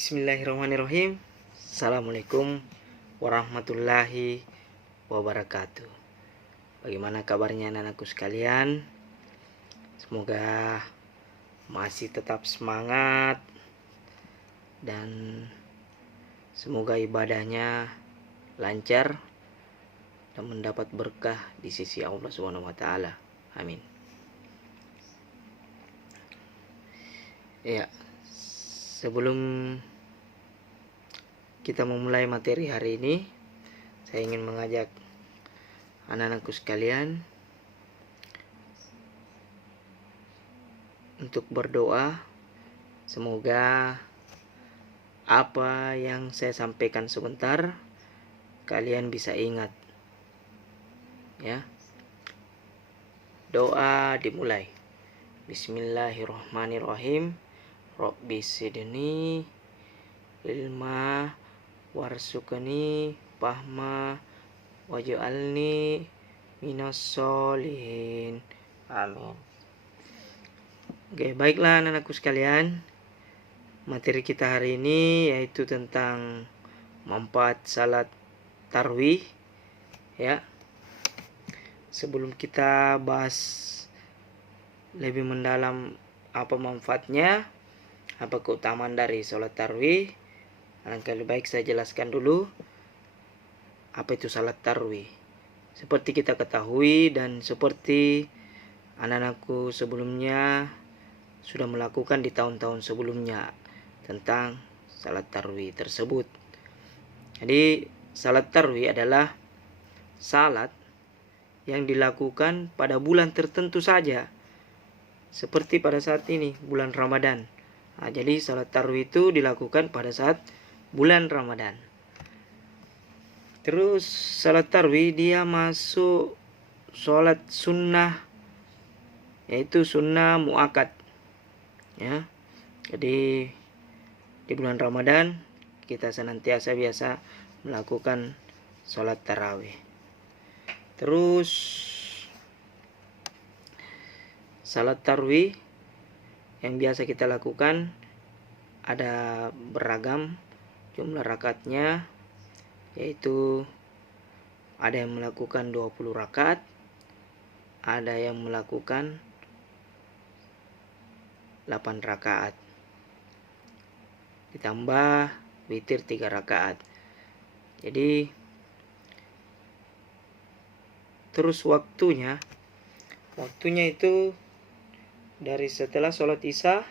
Bismillahirrahmanirrahim. Assalamualaikum warahmatullahi wabarakatuh. Bagaimana kabarnya anak-anakku sekalian? Semoga masih tetap semangat dan semoga ibadahnya lancar dan mendapat berkah di sisi Allah Subhanahu wa taala. Amin. Ya, sebelum kita memulai materi hari ini, saya ingin mengajak anak-anakku sekalian untuk berdoa. Semoga apa yang saya sampaikan sebentar kalian bisa ingat. Ya. Doa dimulai. Bismillahirrahmanirrahim. Rabbi sidni ilma warsukni fahma waj'alni minas sholihin. Amin. Oke, baiklah anak-anakku sekalian. Materi kita hari ini yaitu tentang manfaat salat tarawih. Ya. Sebelum kita bahas lebih mendalam apa manfaatnya, apa keutamaan dari sholat tarawih, alangkah lebih baik saya jelaskan dulu apa itu sholat tarawih. Seperti kita ketahui dan seperti anak-anakku sebelumnya sudah melakukan di tahun-tahun sebelumnya tentang sholat tarawih tersebut. Jadi sholat tarawih adalah salat yang dilakukan pada bulan tertentu saja, seperti pada saat ini bulan Ramadan. Jadi salat tarawih itu dilakukan pada saat bulan Ramadan. Terus salat tarawih dia masuk salat sunnah, yaitu sunnah muakkad. Ya. Jadi di bulan Ramadan kita senantiasa biasa melakukan salat tarawih. Terus salat tarawih yang biasa kita lakukan ada beragam jumlah rakaatnya, yaitu ada yang melakukan 20 rakaat, ada yang melakukan 8 rakaat, ditambah witir 3 rakaat. Jadi terus waktunya itu dari setelah sholat isya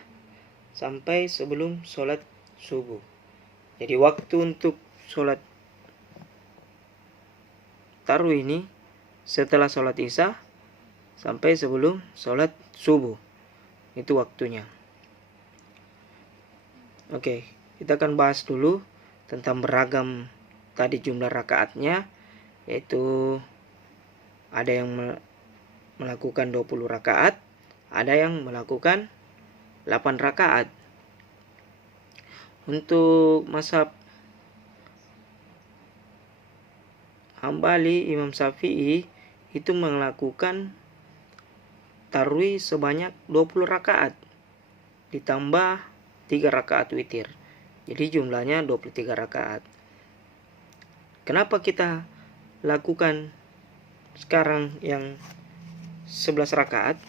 sampai sebelum sholat subuh. Jadi waktu untuk sholat tarawih ini setelah sholat isya sampai sebelum sholat subuh. Itu waktunya. Oke, kita akan bahas dulu tentang beragam tadi jumlah rakaatnya, yaitu ada yang melakukan 20 rakaat, ada yang melakukan 8 rakaat. Untuk mazhab Hambali, Imam Syafi'i itu melakukan tarawih sebanyak 20 rakaat ditambah 3 rakaat witir. Jadi jumlahnya 23 rakaat. Kenapa kita lakukan sekarang yang 11 rakaat?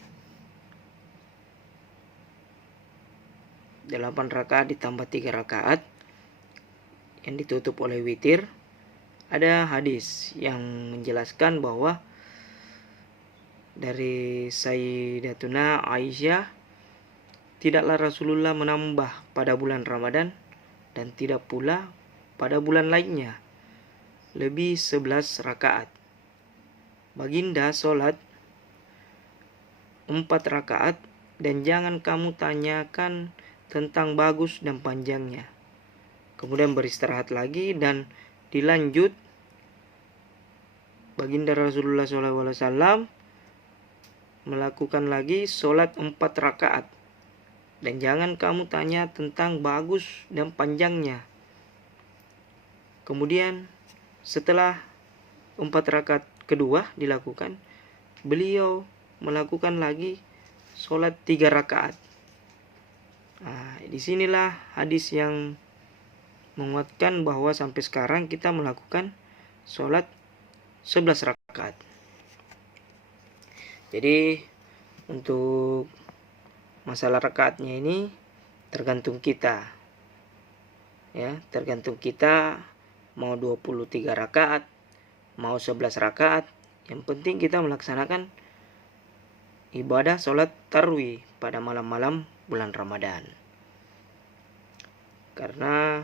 8 rakaat ditambah 3 rakaat yang ditutup oleh witir. Ada hadis yang menjelaskan bahwa dari Sayyidatuna Aisyah, tidaklah Rasulullah menambah pada bulan Ramadan dan tidak pula pada bulan lainnya lebih 11 rakaat. Baginda sholat 4 rakaat dan jangan kamu tanyakan tentang bagus dan panjangnya. Kemudian beristirahat lagi dan dilanjut baginda Rasulullah SAW melakukan lagi sholat 4 rakaat dan jangan kamu tanya tentang bagus dan panjangnya. Kemudian setelah 4 rakaat kedua dilakukan, beliau melakukan lagi sholat 3 rakaat. Disinilah hadis yang menguatkan bahwa sampai sekarang kita melakukan sholat 11 rakaat. Jadi untuk masalah rakaatnya ini tergantung kita. Ya, tergantung kita mau 23 rakaat, mau 11 rakaat. Yang penting kita melaksanakan ibadah sholat tarawih pada malam-malam bulan Ramadan. Karena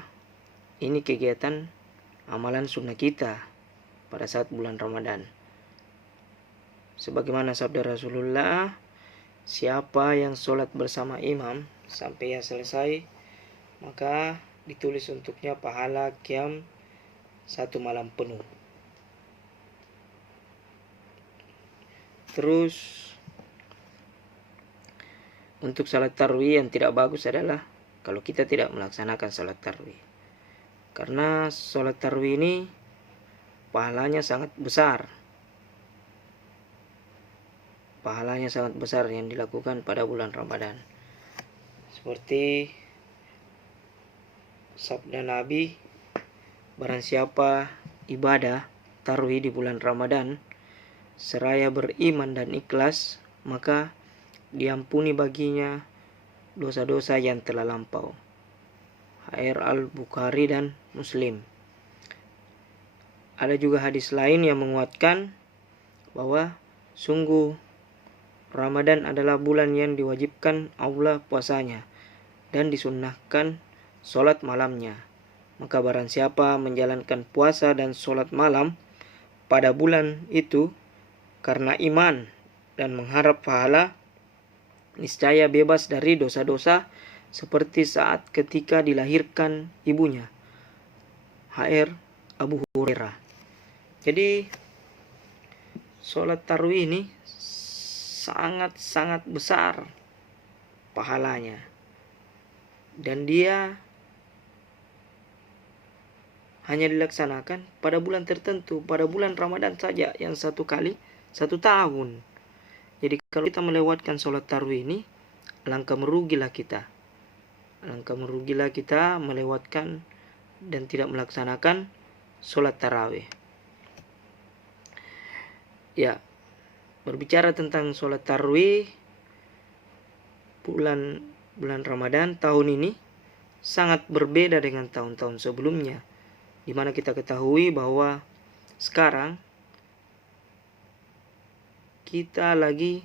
ini kegiatan amalan sunnah kita pada saat bulan Ramadan. Sebagaimana sabda Rasulullah, siapa yang sholat bersama imam sampai ia selesai, maka ditulis untuknya pahala qiyam 1 malam penuh. Terus untuk salat tarawih yang tidak bagus adalah kalau kita tidak melaksanakan salat tarawih. Karena salat tarawih ini pahalanya sangat besar. Pahalanya sangat besar yang dilakukan pada bulan Ramadan. Seperti sabda Nabi, barang siapa ibadah tarawih di bulan Ramadan seraya beriman dan ikhlas, maka diampuni baginya dosa-dosa yang telah lampau. HR Al-Bukhari dan Muslim. Ada juga hadis lain yang menguatkan bahwa sungguh Ramadan adalah bulan yang diwajibkan Allah puasanya dan disunnahkan sholat malamnya. Maka barang siapa menjalankan puasa dan sholat malam pada bulan itu karena iman dan mengharap pahala, niscaya bebas dari dosa-dosa seperti saat ketika dilahirkan ibunya. HR Abu Hurairah. Jadi sholat tarawih ini sangat-sangat besar pahalanya. Dan dia hanya dilaksanakan pada bulan tertentu, pada bulan Ramadan saja yang 1 kali 1 tahun. Jadi kalau kita melewatkan sholat tarawih ini, alangkah merugilah kita. Alangkah merugilah kita melewatkan dan tidak melaksanakan sholat tarawih. Ya, berbicara tentang sholat tarawih bulan Ramadan tahun ini sangat berbeda dengan tahun-tahun sebelumnya, di mana kita ketahui bahwa sekarang kita lagi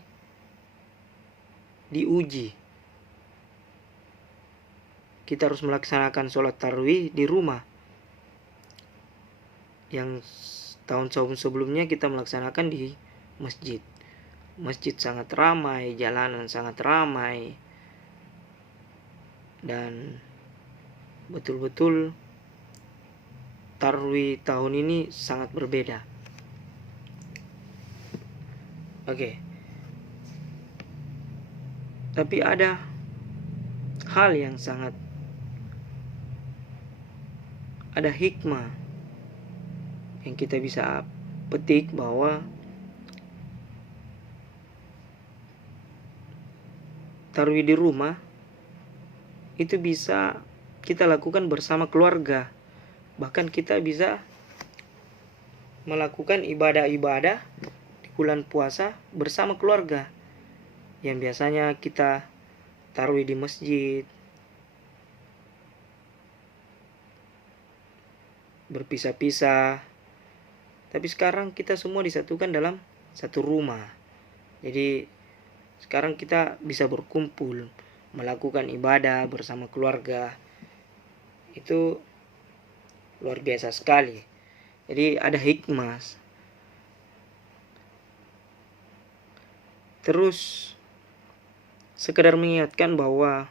diuji. Kita harus melaksanakan sholat tarawih di rumah. Yang tahun-tahun sebelumnya kita melaksanakan di masjid. Masjid sangat ramai, jalanan sangat ramai. Dan betul-betul tarawih tahun ini sangat berbeda. Oke. Tapi ada hal yang sangat ada hikmah yang kita bisa petik bahwa tarawih di rumah itu bisa kita lakukan bersama keluarga. Bahkan kita bisa melakukan ibadah-ibadah bulan puasa bersama keluarga yang biasanya kita tarawih di masjid, berpisah-pisah, tapi sekarang kita semua disatukan dalam satu rumah. Jadi sekarang kita bisa berkumpul melakukan ibadah bersama keluarga. Itu luar biasa sekali. Jadi ada hikmah. Terus sekedar mengingatkan bahwa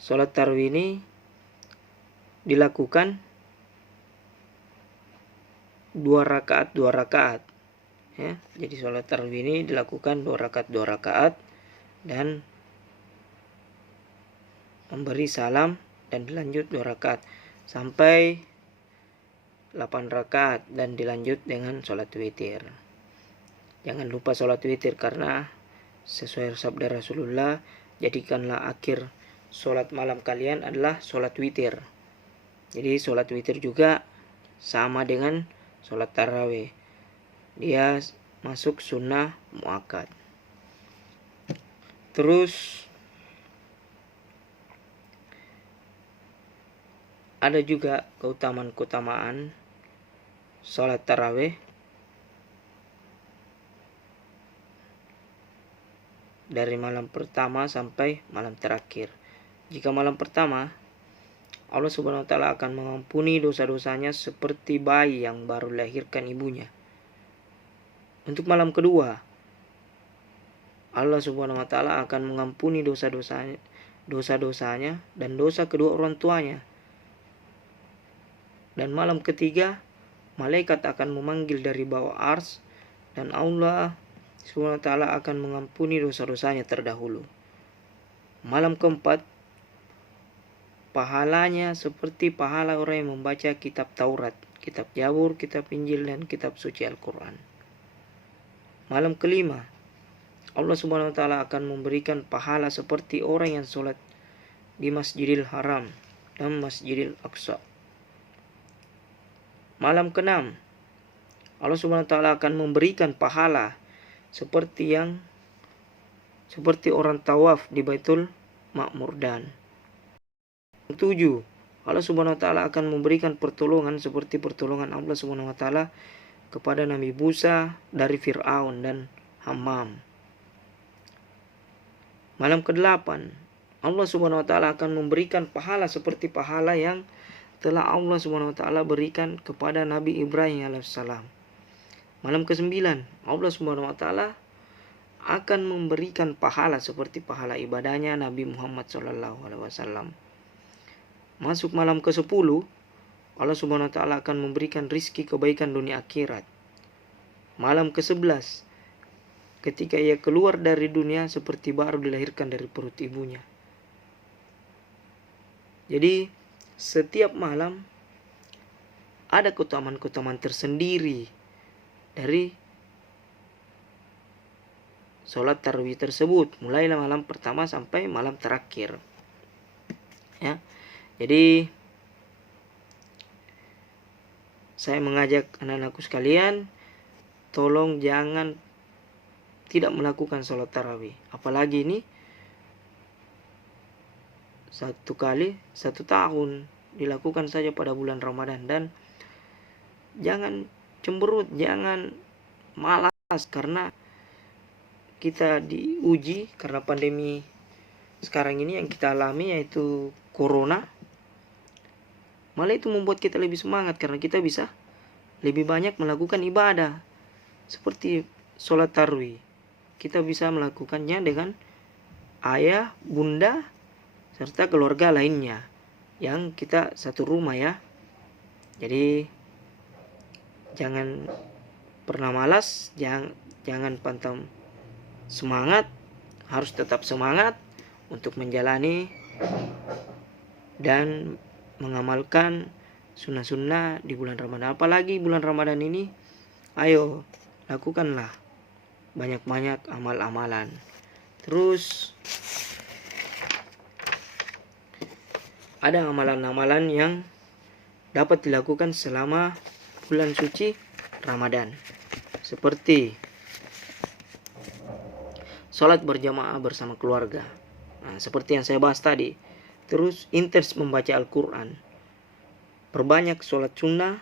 sholat tarawih ini dilakukan 2 rakaat ya. Jadi sholat tarawih ini dilakukan 2 rakaat dan memberi salam dan dilanjut 2 rakaat sampai 8 rakaat dan dilanjut dengan sholat witir. Jangan lupa sholat witir karena sesuai sabda Rasulullah, jadikanlah akhir sholat malam kalian adalah sholat witir. Jadi sholat witir juga sama dengan sholat tarawih. Dia masuk sunnah muakkad. Terus ada juga keutamaan sholat tarawih dari malam pertama sampai malam terakhir. Jika malam pertama, Allah Subhanahu wa taala akan mengampuni dosa-dosanya seperti bayi yang baru dilahirkan ibunya. Untuk malam kedua, Allah Subhanahu wa taala akan mengampuni dosa-dosanya dan dosa kedua orang tuanya. Dan malam ketiga, malaikat akan memanggil dari bawah ars dan Allah Subhanahu wa taala akan mengampuni dosa-dosanya terdahulu. Malam keempat, pahalanya seperti pahala orang yang membaca kitab Taurat, kitab Zabur, kitab Injil, dan kitab suci Al-Quran. Malam kelima, Allah Subhanahu wa taala akan memberikan pahala seperti orang yang sholat di Masjidil Haram dan Masjidil Aqsa. Malam keenam, Allah Subhanahu wa taala akan memberikan pahala seperti orang tawaf di Baitul Ma'mur. Dan 7, Allah Subhanahu wa taala akan memberikan pertolongan seperti pertolongan Allah Subhanahu wa taala kepada Nabi Musa dari Fir'aun dan Hammam. Malam ke-8, Allah Subhanahu wa taala akan memberikan pahala seperti pahala yang telah Allah Subhanahu wa taala berikan kepada Nabi Ibrahim alaihissalam. Malam ke-9, Allah Subhanahu wa taala akan memberikan pahala seperti pahala ibadahnya Nabi Muhammad SAW. Masuk malam ke-10, Allah Subhanahu wa taala akan memberikan rizki kebaikan dunia akhirat. Malam ke-11, ketika ia keluar dari dunia seperti baru dilahirkan dari perut ibunya. Jadi setiap malam ada keutamaan-keutamaan tersendiri dari sholat tarawih tersebut, mulai malam pertama sampai malam terakhir. Ya. Jadi saya mengajak anak-anakku sekalian, tolong jangan tidak melakukan sholat tarawih. Apalagi ini 1 tahun dilakukan saja pada bulan Ramadan. Dan jangan cemberut, jangan malas, karena kita diuji karena pandemi sekarang ini yang kita alami, yaitu corona. Malah itu membuat kita lebih semangat karena kita bisa lebih banyak melakukan ibadah seperti sholat tarawih. Kita bisa melakukannya dengan ayah, bunda, serta keluarga lainnya yang kita satu rumah ya. Jadi jangan pernah malas, jangan pantang semangat, harus tetap semangat untuk menjalani dan mengamalkan sunnah-sunnah di bulan Ramadan. Apalagi bulan Ramadan ini, ayo lakukanlah banyak-banyak amal-amalan. Terus ada amalan-amalan yang dapat dilakukan selama bulan suci Ramadan, seperti sholat berjamaah bersama keluarga. Nah, seperti yang saya bahas tadi. Terus intens membaca Al-Quran. Perbanyak sholat sunnah.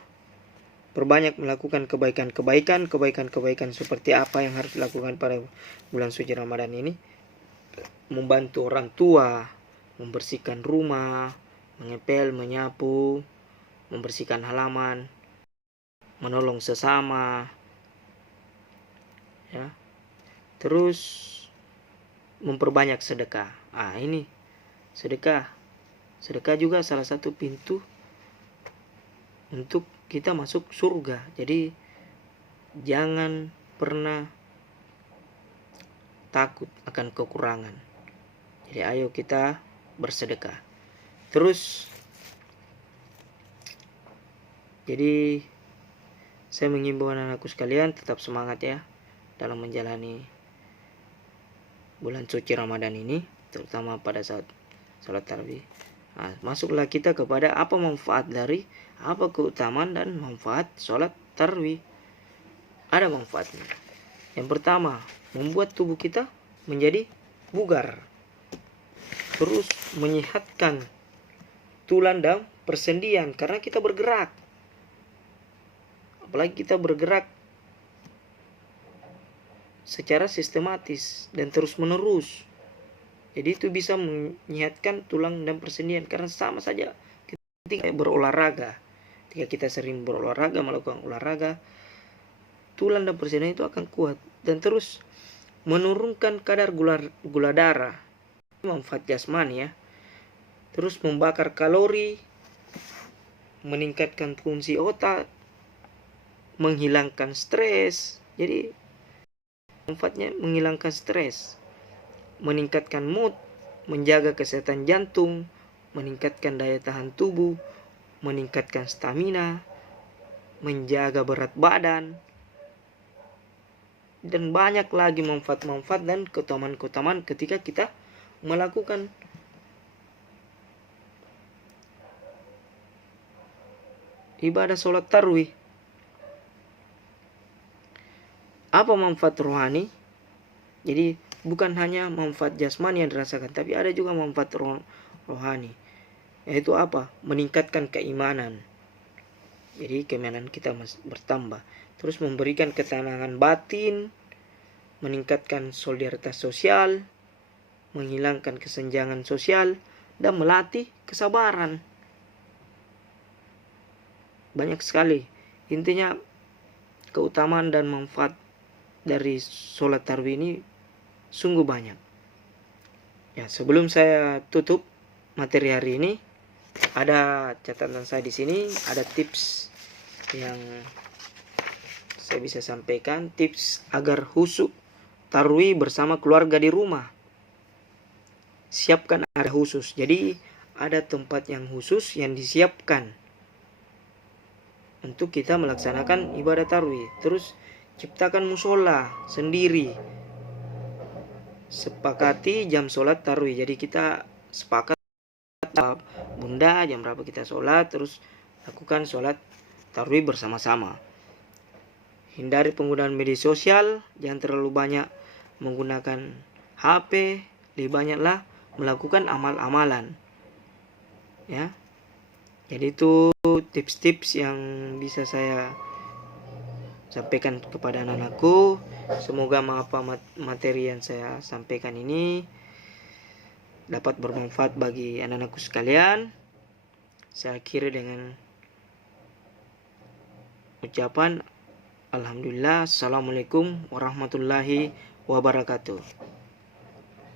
Perbanyak melakukan kebaikan seperti apa yang harus dilakukan pada bulan suci Ramadan ini. Membantu orang tua, membersihkan rumah, mengepel, menyapu, membersihkan halaman, menolong sesama. Ya. Terus memperbanyak sedekah. Ini sedekah juga salah satu pintu untuk kita masuk surga. Jadi jangan pernah takut akan kekurangan. Jadi ayo kita bersedekah. Terus jadi saya mengimbau anak-anakku sekalian tetap semangat ya dalam menjalani bulan suci Ramadan ini, terutama pada saat sholat tarawih. Nah, masuklah kita kepada apa manfaat dari, apa keutamaan dan manfaat sholat tarawih. Ada manfaatnya. Yang pertama, membuat tubuh kita menjadi bugar. Terus menyehatkan tulang dan persendian karena kita bergerak. Apalagi kita bergerak secara sistematis dan terus menerus. Jadi itu bisa menyehatkan tulang dan persendian karena sama saja ketika berolahraga. Ketika kita sering berolahraga, melakukan olahraga, tulang dan persendian itu akan kuat dan terus menurunkan kadar gula darah. Manfaat jasmani ya. Terus membakar kalori, meningkatkan fungsi otak, menghilangkan stres. Jadi manfaatnya menghilangkan stres, meningkatkan mood, menjaga kesehatan jantung, meningkatkan daya tahan tubuh, meningkatkan stamina, menjaga berat badan, dan banyak lagi manfaat-manfaat dan keutamaan-keutamaan ketika kita melakukan ibadah sholat tarawih. Apa manfaat rohani? Jadi bukan hanya manfaat jasmani yang dirasakan, tapi ada juga manfaat rohani. Yaitu apa? Meningkatkan keimanan. Jadi keimanan kita bertambah. Terus memberikan ketenangan batin, meningkatkan solidaritas sosial, menghilangkan kesenjangan sosial, dan melatih kesabaran. Banyak sekali. Intinya keutamaan dan manfaat dari sholat tarawih ini sungguh banyak. Ya, sebelum saya tutup materi hari ini, ada catatan saya di sini, ada tips yang saya bisa sampaikan, tips agar khusyuk tarawih bersama keluarga di rumah. Siapkan area khusus. Jadi ada tempat yang khusus yang disiapkan untuk kita melaksanakan ibadah tarawih. Terus ciptakan musola sendiri. Sepakati jam sholat tarawih. Jadi kita sepakat bunda jam berapa kita sholat, terus lakukan sholat tarawih bersama-sama. Hindari penggunaan media sosial, jangan terlalu banyak menggunakan HP, lebih banyaklah melakukan amal-amalan. Ya. Jadi itu tips-tips yang bisa saya sampaikan kepada anak-anakku. Semoga materi yang saya sampaikan ini dapat bermanfaat bagi anak-anakku sekalian. Saya akhiri dengan ucapan Alhamdulillah. Assalamualaikum warahmatullahi wabarakatuh.